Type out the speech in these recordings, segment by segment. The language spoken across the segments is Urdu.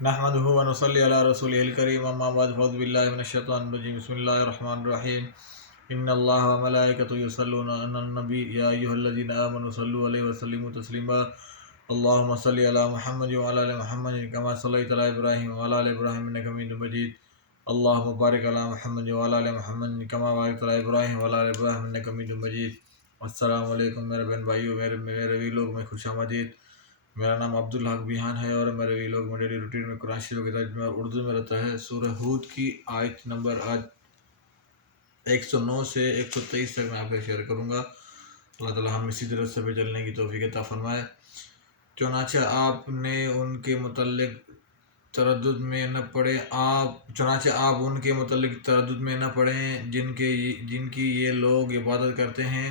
نحمده ونصلي على رسوله الكريم اما بعد فاعوذ بالله من الشيطان الرجيم بسم الله الرحمن الرحيم ان الله وملائكته يصلون على النبي يا ايها الذين امنوا صلوا عليه وسلموا تسليما اللهم صل على محمد وعلى ال محمد كما صليت على ابراهيم وعلى ال ابراهيم انك حميد مجيد اللهم بارك على محمد وعلى ال محمد كما باركت على ابراهيم وعلى ال ابراهيم انك حميد مجيد السلام علیکم میرے بہن بھائیو، میرے بھی لوگ میں خوش آمدید۔ میرا نام عبدالحق بیہان ہے اور میرے بھی لوگ میں ڈیلی روٹین میں قرآن شریف کے ترجمے اور اردو میں رہتا ہے۔ سورہ ہود کی آیت نمبر آج 109 سے 123 تک میں آپ کے شیئر کروں گا۔ اللہ تعالی ہم اسی درست سے پہ چلنے کی توفیق عطا فرمائے۔ چنانچہ آپ نے ان کے متعلق تردد میں نہ پڑے آپ ان کے متعلق تردد میں نہ پڑیں جن کی یہ لوگ عبادت کرتے ہیں۔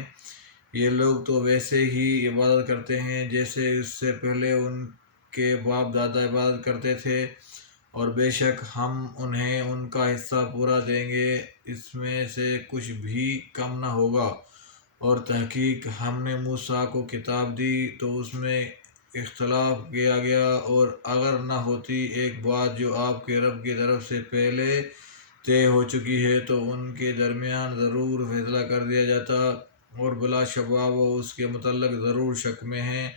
یہ لوگ تو ویسے ہی عبادت کرتے ہیں جیسے اس سے پہلے ان کے باپ دادا عبادت کرتے تھے، اور بے شک ہم انہیں ان کا حصہ پورا دیں گے، اس میں سے کچھ بھی کم نہ ہوگا۔ اور تحقیق ہم نے موسیٰ کو کتاب دی تو اس میں اختلاف کیا گیا، اور اگر نہ ہوتی ایک بات جو آپ کے رب کی طرف سے پہلے طے ہو چکی ہے تو ان کے درمیان ضرور فیصلہ کر دیا جاتا، اور بلا شبہ وہ اس کے متعلق ضرور شک میں ہیں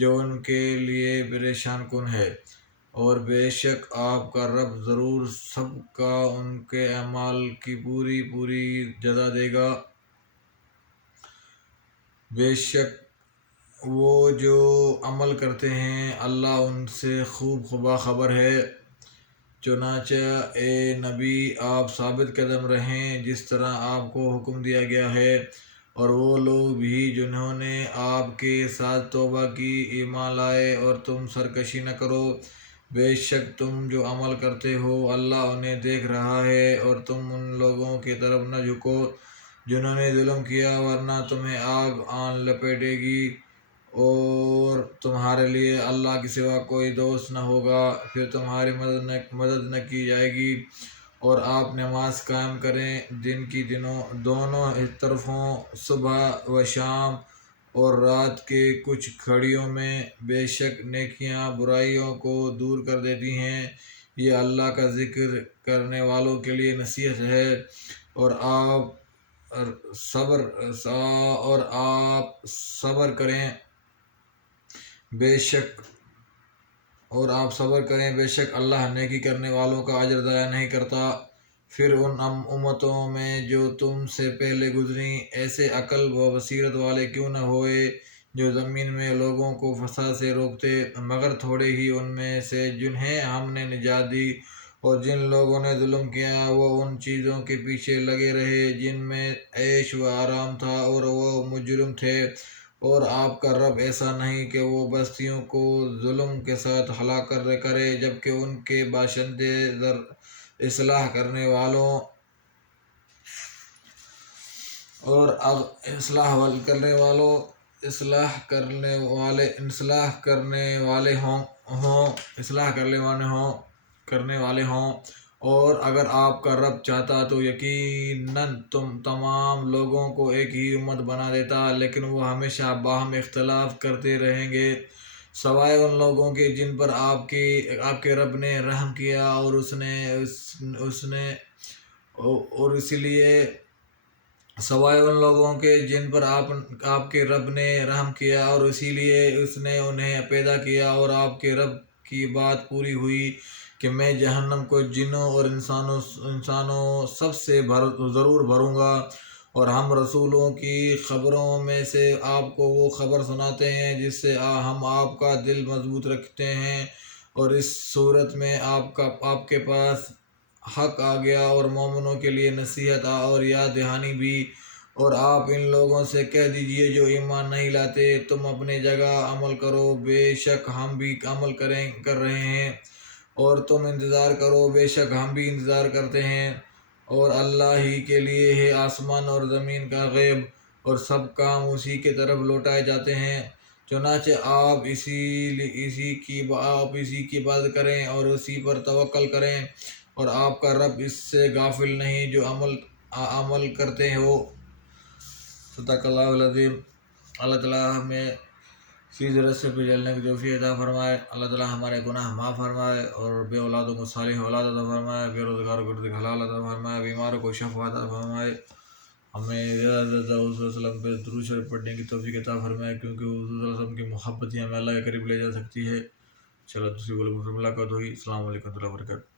جو ان کے لیے پریشان کن ہے۔ اور بے شک آپ کا رب ضرور سب کا ان کے اعمال کی پوری جزا دے گا۔ بے شک وہ جو عمل کرتے ہیں اللہ ان سے خوب باخبر ہے۔ چنانچہ اے نبی آپ ثابت قدم رہیں جس طرح آپ کو حکم دیا گیا ہے، اور وہ لوگ بھی جنہوں نے آپ کے ساتھ توبہ کی، ایمان لائے، اور تم سرکشی نہ کرو۔ بے شک تم جو عمل کرتے ہو اللہ انہیں دیکھ رہا ہے، اور تم ان لوگوں کی طرف نہ جھکو جنہوں نے ظلم کیا، ورنہ تمہیں آگ آن لپیٹے گی اور تمہارے لیے اللہ کے سوا کوئی دوست نہ ہوگا، پھر تمہاری مدد نہ کی جائے گی۔ اور آپ نماز قائم کریں دن کی دونوں طرفوں، صبح و شام اور رات کے کچھ گھڑیوں میں، بے شک نیکیاں برائیوں کو دور کر دیتی ہیں۔ یہ اللہ کا ذکر کرنے والوں کے لیے نصیحت ہے، اور آپ صبر کریں بے شک اللہ نیکی کرنے والوں کا اجر ضائع نہیں کرتا۔ پھر ان امتوں میں جو تم سے پہلے گزریں ایسے عقل و بصیرت والے کیوں نہ ہوئے جو زمین میں لوگوں کو فساد سے روکتے، مگر تھوڑے ہی ان میں سے جنہیں ہم نے نجات دی، اور جن لوگوں نے ظلم کیا وہ ان چیزوں کے پیچھے لگے رہے جن میں عیش و آرام تھا، اور وہ مجرم تھے۔ اور آپ کا رب ایسا نہیں کہ وہ بستیوں کو ظلم کے ساتھ ہلاک کرے، جبکہ ان کے باشندے اصلاح کرنے والے ہوں۔ اور اگر آپ کا رب چاہتا تو یقیناً تمام لوگوں کو ایک ہی امت بنا دیتا، لیکن وہ ہمیشہ باہم اختلاف کرتے رہیں گے، سوائے ان لوگوں کے جن پر آپ کے رب نے رحم کیا، اور اسی لیے اس نے انہیں پیدا کیا، اور آپ کے رب کی بات پوری ہوئی کہ میں جہنم کو جنوں اور انسانوں سب سے ضرور بھروں گا۔ اور ہم رسولوں کی خبروں میں سے آپ کو وہ خبر سناتے ہیں جس سے ہم آپ کا دل مضبوط رکھتے ہیں، اور اس صورت میں آپ کے پاس حق آ گیا اور مومنوں کے لیے نصیحت اور یاد دہانی بھی۔ اور آپ ان لوگوں سے کہہ دیجئے جو ایمان نہیں لاتے، تم اپنی جگہ عمل کرو، بے شک ہم بھی عمل کر رہے ہیں، اور تم انتظار کرو، بے شک ہم بھی انتظار کرتے ہیں۔ اور اللہ ہی کے لیے ہے آسمان اور زمین کا غیب، اور سب کام اسی کی طرف لوٹائے جاتے ہیں۔ چنانچہ آپ اسی کی عبادت کریں اور اسی پر توکل کریں، اور آپ کا رب اس سے غافل نہیں جو عمل کرتے ہو۔ صدق اللہ العظیم۔ اللہ تعالیٰ ہمیں سیدھے راستے پہ چلنے کی توفیق عطا فرمائے. اللہ تعالیٰ ہمارے گناہ معاف فرمائے اور بے اولادوں کو صالح اولاد عطا فرمائے, بے روزگاروں کو رزق حلال عطا فرمائے, بیماروں کو شفا عطا فرمائے. ہمیں زیادہ سے زیادہ حضور صلی اللہ علیہ وسلم پہ درود شریف پڑھنے کی توفیق عطا فرمائے, کیونکہ حضور صلی اللہ علیہ وسلم کی محبت ہی ہمیں اللہ کے قریب لے جا سکتی ہے. چلو دوسری ملاقات ہوگی. السلام علیکم ورحمۃ اللہ وبرکاتہ.